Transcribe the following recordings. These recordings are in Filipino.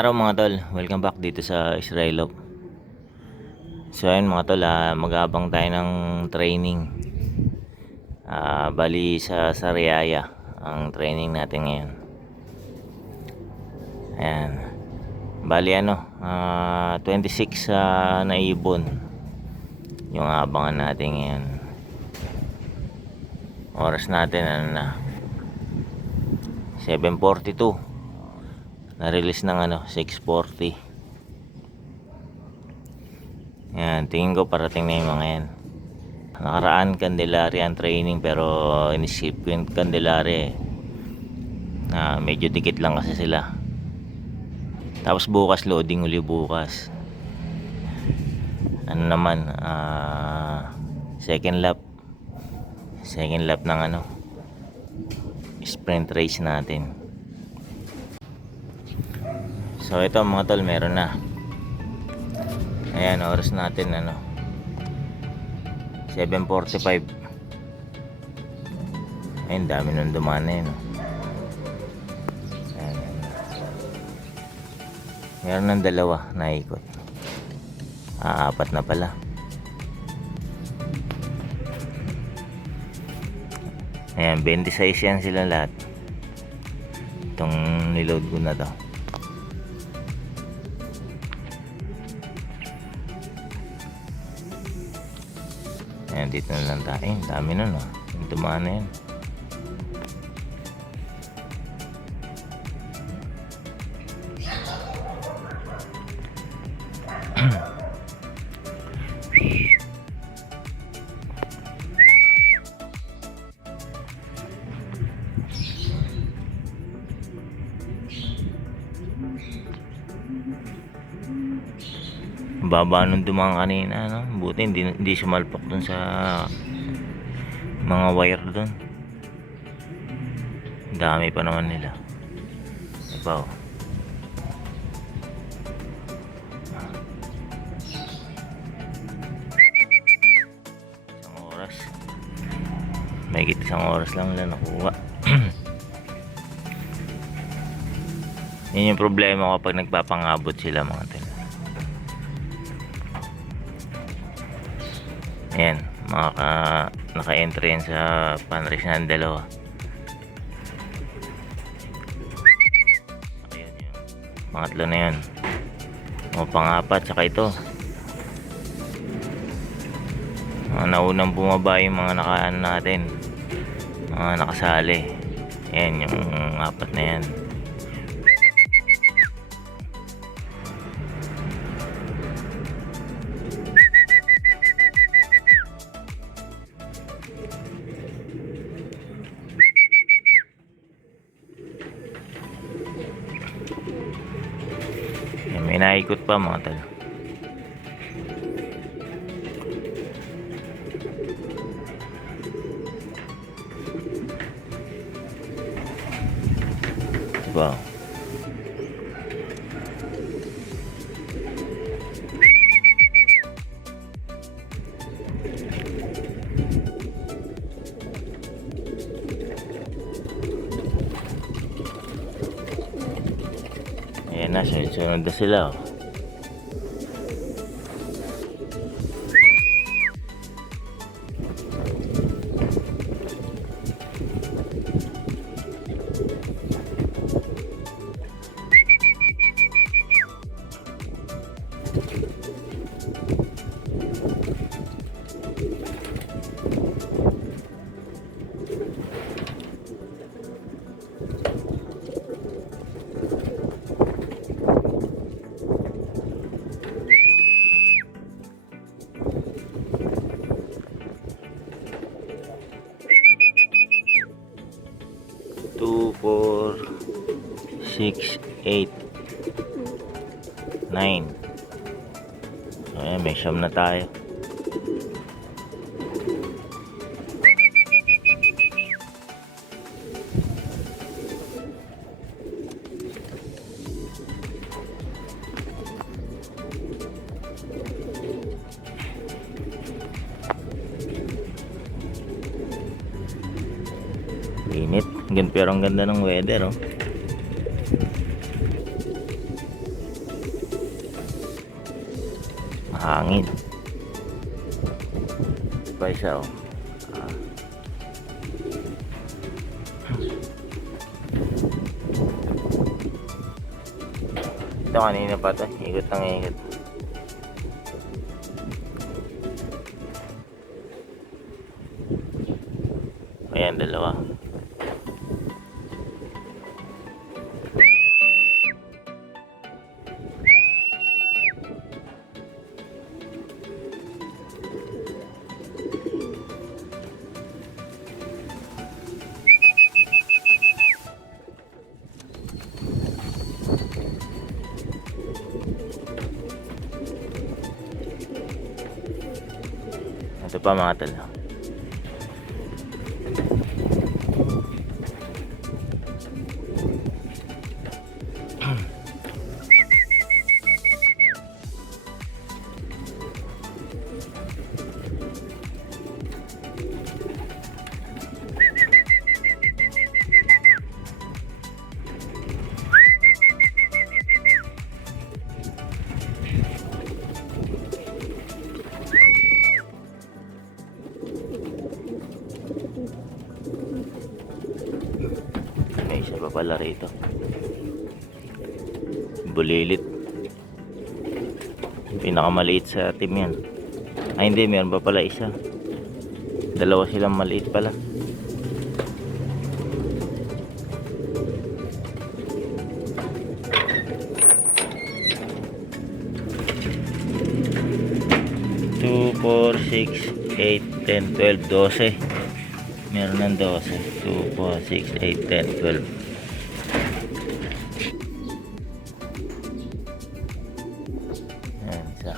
araw mga tol, welcome back dito sa Israelop. So ayun mga tol, mag-aabang tayo ng training. Bali sa Sariaya ang training natin ngayon. Ayan. Bali 26 na ibon yung aabangan natin ngayon. Oras natin 7:42. Na-release ng 6:40. Yan, tingin ko parating na yung mga yan. Nakaraan Candelaria ang training, pero inisip ko yung Candelaria medyo dikit lang kasi sila. Tapos bukas loading uli bukas. Second lap ng sprint race natin. So ito mga tol, meron na. Ayan, oras natin 7:45. Ayun, dami nung dumana yun. Ayan. Meron ng dalawa na ikot. Apat na pala. Ayan, 26 yan sila lahat. Itong niload ko na to. Ayan, dito na lang tayo. Dami na yung dumaan na yan. Baba nung dumang kanina, buti hindi sumalpok dun sa mga wire dun. Dami pa naman nila. Iba isang oras, may isang oras lang nila nakuha. Yun yung problema kapag nagpapangabot sila mga tol. Ayan, naka-entry yan sa panrace ng dalawa. Ayan yun, pangatlo na yun. Pangapat, saka ito. Naunang bumaba yung mga nakaan natin, mga nakasali. Ayan yung apat na yan. May naikot pa mga tol. Wow. Ayan na, sunod na sila. Two, 4, 6, 8, 9. Ayan, may siyam na tayo. Init. Pero ang ganda ng weather, oh. hangin. Pa isa oh. Ito kanina pa to, ikot ng ikot. Ayan, dalawa. Ito pa mga tol. May isa pa pala rito. Bulilit. Pinakamaliit sa team yan. Ay hindi, meron pa pala isa. Dalawa silang maliit pala. Two, 4, 6, 8, 10, 12, 12. Meron ng 12. 2, 4, 6, 8, 10, 12. Ayan, isa.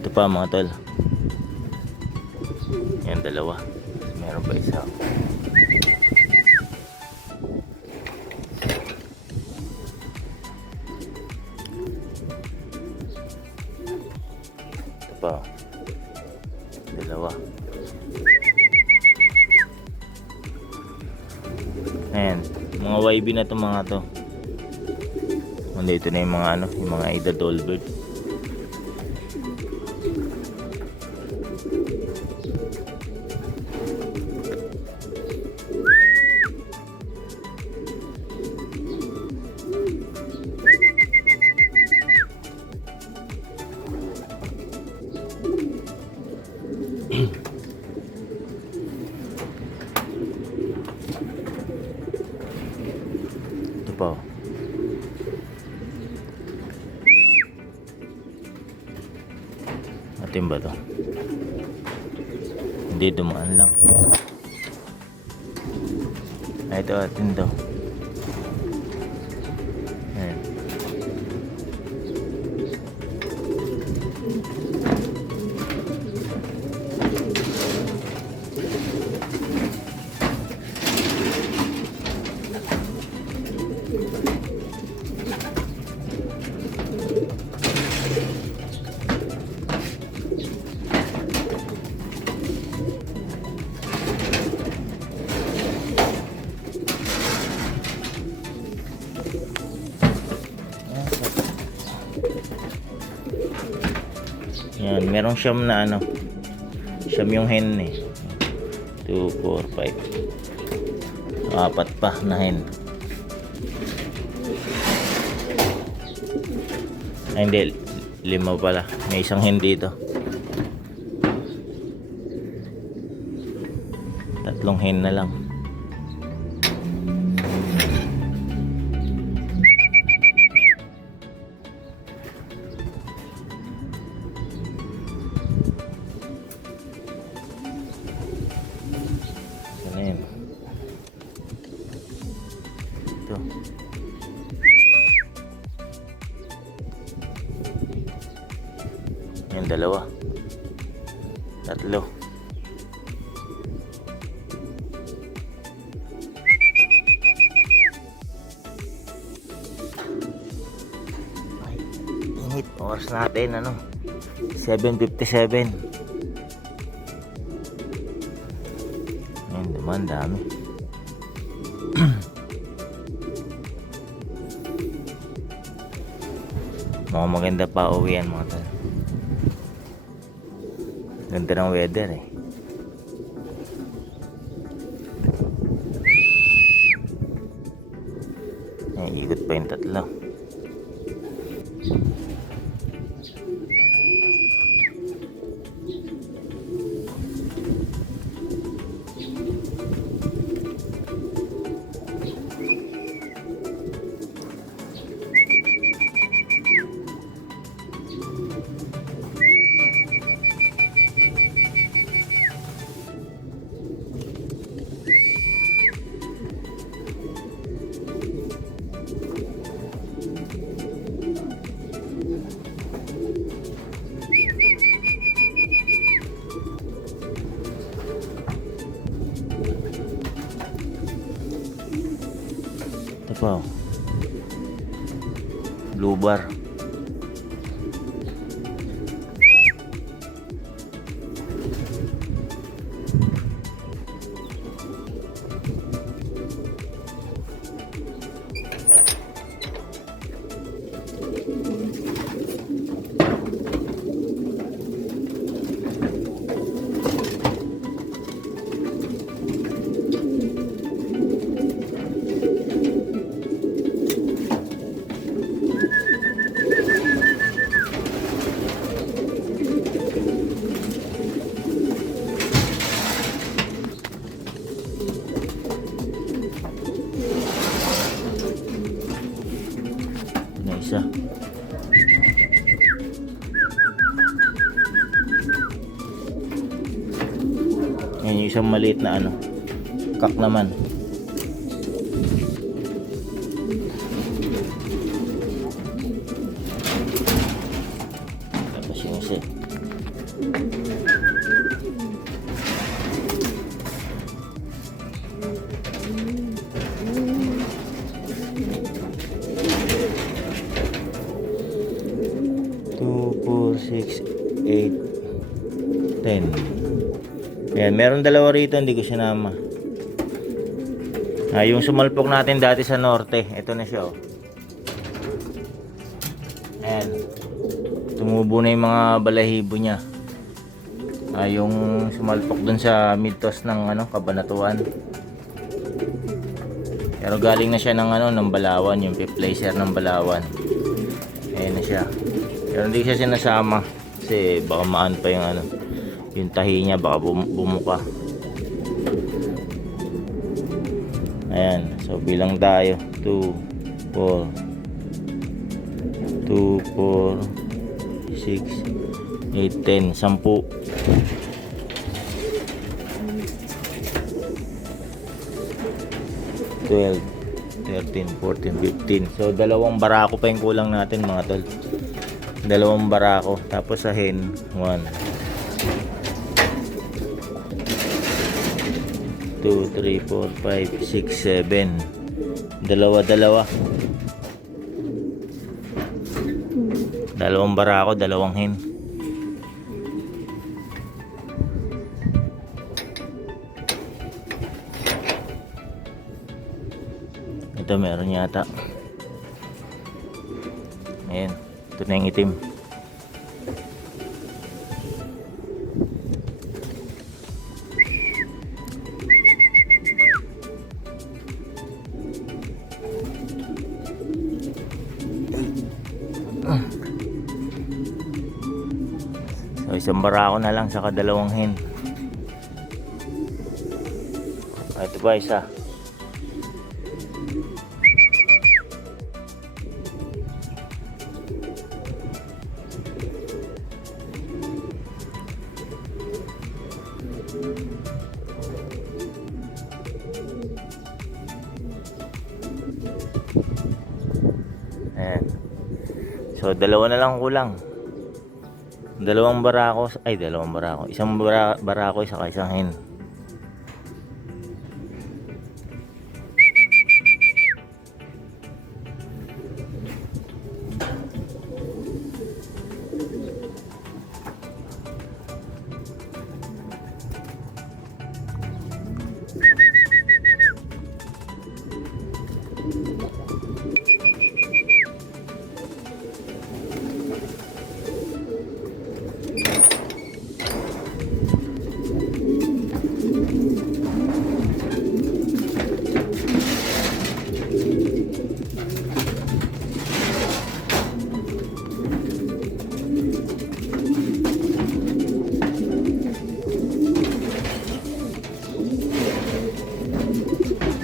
Ito pa mga tol. Yan, dalawa. Meron pa isa. Ito pa. Dalawa. Ayan. Mga YB na to mga to. Nandito na yung mga ano, yung mga Ida Dolbert. Ito pa. Atin ba to? Hindi, dumaan lang. Ay, ito atin to. Ayan. Yan, merong siyam na ano. Siyam yung hen eh. 2, 4, 5. Apat pa na hen. Ay hindi, 5 pala. May isang hen dito. 3 hen na lang. Yung dalawa. Tatlo. Ay, init. Oras natin ano, 7:57. Ayun, duman, dami. Mukhang maganda pa uwian mga tol. Ganda ng weather eh. Ay, ikot pa yung tatlo. Ito pa oh. Blue bar. Na isa. Yan yung isang maliit na ano, kak naman. Tapos yung isa. Two, 4, 6, 8, 10. Ayan, meron dalawa rito, hindi ko sinama. Yung sumalpok natin dati sa norte, ito na siya oh. Ayan, tumubo na yung mga balahibo niya. Yung sumalpok dun sa midtos ng ano, Cabanatuan. Pero galing na siya ng ano, ng Balawan, yung placer ng Balawan. Ayan na siya. Pero hindi siya sinasama kasi baka maan pa yung ano, yung tahi niya, baka bumuka. Ayan, so bilang tayo 2, 4 2, 4 6, 8, 10, 10. 12, 13, 14, 15. So dalawang barako pa yung kulang natin mga tol. Dalawang barako. Tapos sa hen 1, 2, 3, 4, 5, 6, 7. Dalawa-dalawa. Dalawang barako, dalawang hen. Ito meron yata. Ayan. Ito na yung itim. So isang barako na lang saka dalawang hen. Ito pa isa. Ayan. So dalawa na lang kulang. Dalawang barako, dalawang barako. Isang barako, isang hen.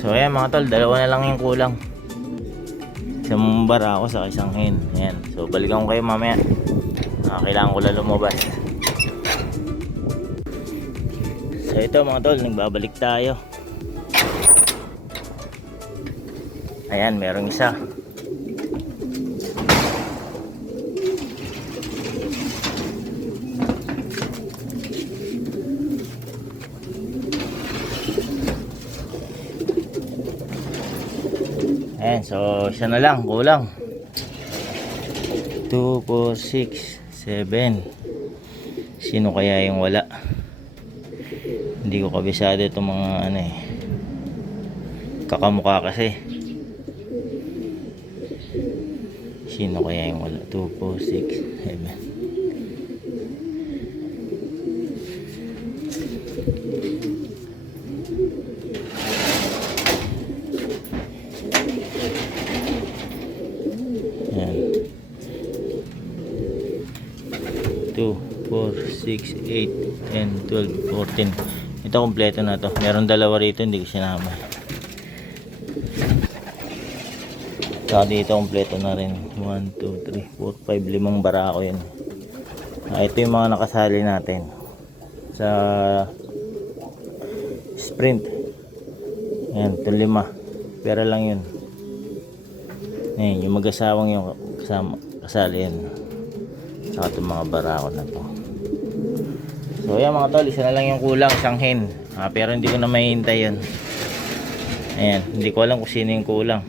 So ayan mga tol, dalawa na lang yung kulang. Isang barako sa isang hen. Ayan. So balikan ko kayo mamaya. Kailangan ko lang lumabas. So ito mga tol, nagbabalik tayo. Ayan, merong isa. Ayan, so isa na lang, kulang. 2, 4, 6, 7. Sino kaya yung wala? Hindi ko kabisado itong mga kakamukha kasi. Sino kaya yung wala? 2, 4, 6, 7. Ayan. 2, 4, 6, 8, 10, 12, 14. Ito kompleto na to. Meron dalawa rito, hindi ko sinama. Saka dito kompleto na rin. 1, 2, 3, 4, 5, 5 barako yun. Ito yung mga nakasali natin sa sprint. Ayan, ito 5. Pera lang yun. Ayan, yung mag-asawang yung kasali yun. Saka itong mga barako na to. So ayan mga tol, isa na lang yung kulang, isang hen. Pero hindi ko na mahihintay yun. Ayan, hindi ko alam kung sino yung kulang.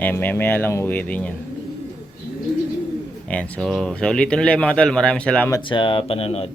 Maya lang uwi din yan. Ayan, so ulitin ulit mga tol, maraming salamat sa panonood.